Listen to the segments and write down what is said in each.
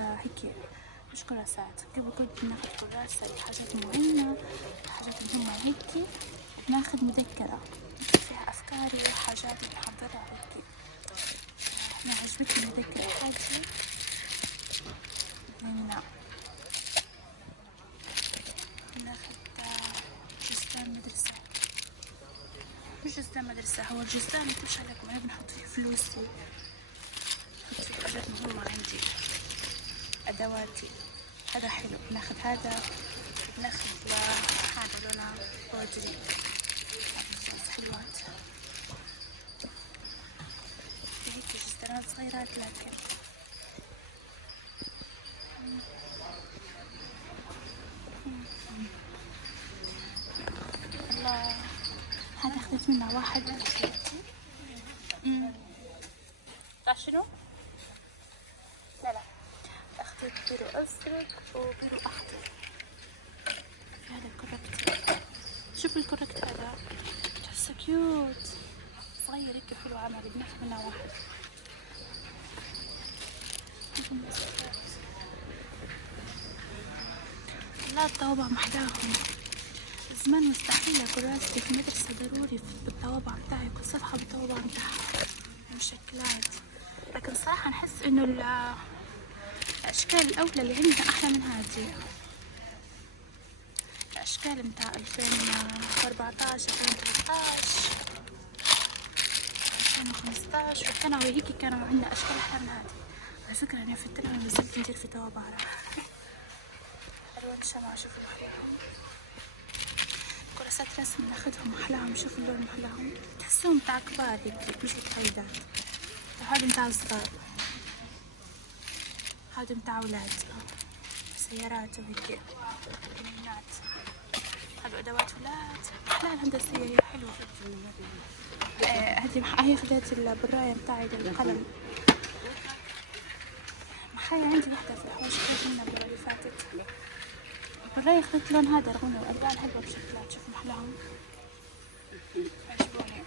هيك مش كراسات، قبل كنت بناخد كراسة لحاجات معينة، حاجات مهمة هيك، بناخد مذكرة فيها أفكاري وحاجات بنحضرها هيك. أنا عجبتني المذكرة هذي لأن بناخد جزدان مدرسة، مش جزدان مدرسة، هو الجزدان مش عليكم، أنا بنحط فيه فلوسي، بنحط فيه حاجات مهمة عندي، أدواتي. هذا حلو، بناخد هذا، بناخد هذا لونه بودري، هذا حلوات، في هيك جزدانات صغيرات لكن الله. هذا أخذت منه واحد بحياتي. تعرف شنو؟ لا أخذت بيرو أزرق وبيرو أخضر. في هذا الكوركت، شوف الكوركت هذا تحسه كيوت صغير هيك حلو عملي، بناخذ منه واحد. لا الطوابع محلاهم، زمان مستحيل كراستي في المدرسة ضروري بالطوابع بتاعي، كل صفحة بالطوابع بتاعها المشكلات. لكن صراحة نحس إنه الأشكال الأولى اللي عندنا أحلى من هذه. الأشكال متاع 2014 2013 2015 والثانوي هيك كانوا عندنا أشكال أحلى من هذه. على فكرة أنا في الثانوي نزلت ندير في طوابع ألوان شمع، شوفوا محلاهم، كراسات رسم ناخدهم محلاهم، شوفوا اللون محلاهم، تحسهم متاع كبار هيك مش متعودات. وهذا متاع صغار، هذا متاع أولاد، سيارات وهيك كمينات. هذا أدوات أولاد، أحلى الهندسية هي حلوة. هذه خدت البراية متاعي للقلم، محايا عندي واحدة في الحوش خدت منها المرة اللي فاتت. البراية خدت لون هذا رغم إنه الألوان حلوة بشكلات، شوفوا محلاهم عجبوني.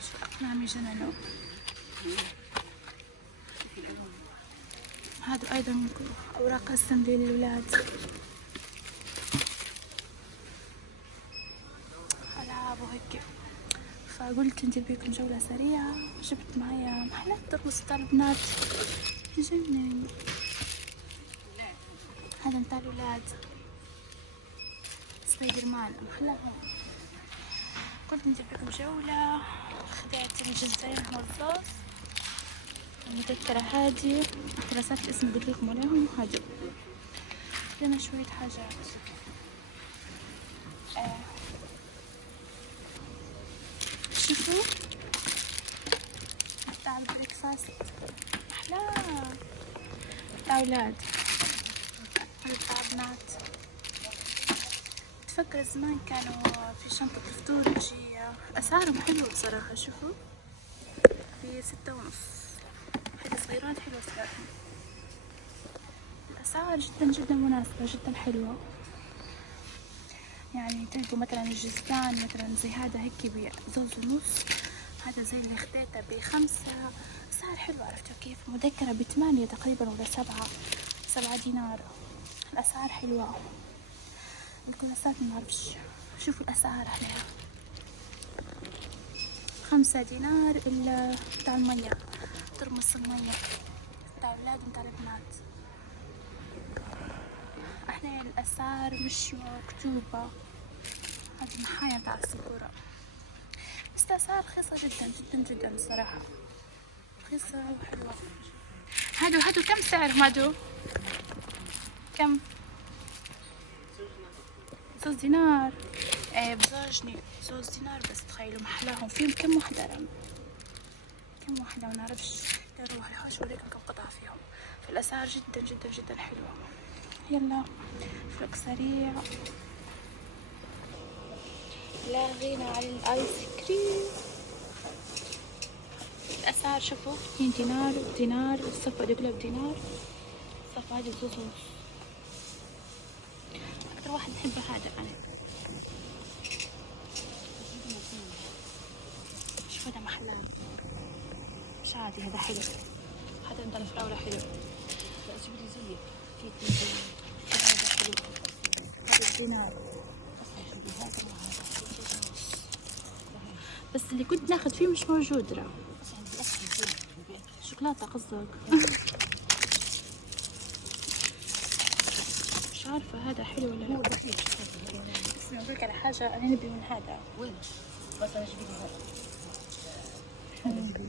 شو أقلامي جننوا. هذا أيضا أوراق السمبل للولاد، ألعاب وهيك. فقلت ندير بيكم جولة سريعة، جبت معايا محلات ترمس بتاع البنات يجنن. هذا متاع الولاد سبايدر مان محلاهم. قلت ندير بيكم جولة، خدعت الجزئين والصوص المذكرة هادي، كراسات الاسم قلت لكم عليهم هادو. خدنا شوية حاجات شوفوا بتاع البريكفاست أحلاه، بتاع أولاد، بتاع بنات. تفكر زمان كانوا في شنطة الفطور تجي أسعارهم حلوة بصراحة. شوفوا في 6.5، هذه صغيرات حلوة صراحة، الأسعار جدا جدا مناسبة جدا حلوة. يعني تلقوا مثلا الجزدان مثلا زي هذا هيك ب2.5، هذا زي اللي خديته ب5، أسعار حلوة. عرفتوا كيف؟ مذكرة ب8 تقريبا ولا 7 دينار، الأسعار حلوة. الكراسات منعرفش، شوفوا الأسعار عليها 5 دينار إلا بتاع المية، ترمس المية بتاع الولاد وبتاع البنات. احنا الأسعار مش مكتوبة، هذه محايا بتاع السبورة، بس الأسعار رخيصة جدا جدا جدا صراحة، رخيصة وحلوة. هادو كم سعرهم هادو؟ كم؟ 2 دينار. ايه بزوجني 2 دينار بس. تخيلوا محلاهم، فيهم كم وحدة كم وحدة ما نعرفش. نروح الحوش وريكم كم قطعة فيهم. فالأسعار جدا جدا جدا حلوة. يلا فلوق سريع، لا غنى عن الآيس كريم. الأسعار شوفوا 2 دينار بدينار، الصفة دي كلها بدينار، الصفة هذه 2.5. أكثر واحد بحبه هذا أنا. شوف هذا محلاه مش عادي، هذا حلو، هذا عند الفراولة حلو. جيبي زيك كيف هذا الدينار. بس اللي كنت ناخذ فيه مش موجود را. شوكولاتة قصدك؟ مش عارفة هذا حلو ولا لا. بس نقول لك على حاجة، أنا نبي من هذا. وين؟ بس انا جيبي لي هذا.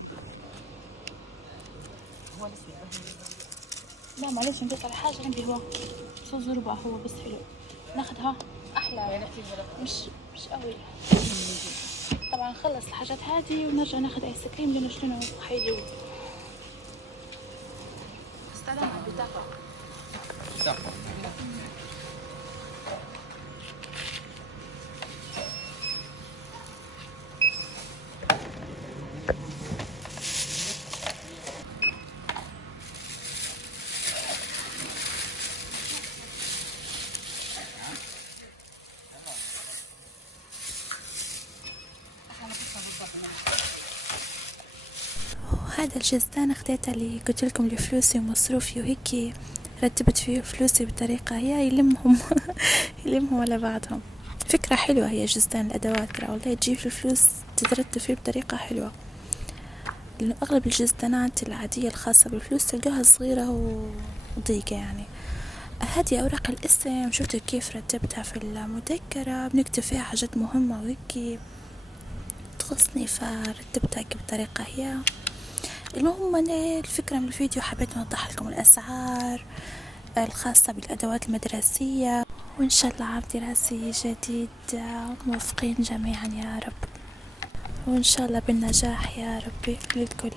هو الاسود. لا معلش، نقول لك على حاجة، نبي هو صوص ربع، هو بس حلو ناخدها أحلى. مش قوي. طبعا نخلص الحاجات هذه ونرجع ناخد آيس كريم لأنه شنو حيجوا. استلم على البطاقة. هذا الجزدان اخذته اللي قلت لكم لفلوسي ومصروفي وهيك، رتبت فيه فلوسي بطريقة هي يلمهم يلمهم على بعضهم. فكرة حلوة هي جزدان الأدوات، ترى والله تجيب الفلوس تترتب فيه بطريقة حلوة، لأنه أغلب الجزدانات العادية الخاصة بالفلوس تلقاها صغيرة وضيقة يعني. هذه أوراق الاسم شفتوا كيف رتبتها في المذكرة، بنكتب فيها حاجات مهمة وهيك تخصني، فرتبتها بطريقة هي. المهم أنا الفكرة من الفيديو حبيت نوضح لكم الأسعار الخاصة بالأدوات المدرسية، وإن شاء الله عام دراسي جديد موفقين جميعا يا رب، وإن شاء الله بالنجاح يا ربي للكل.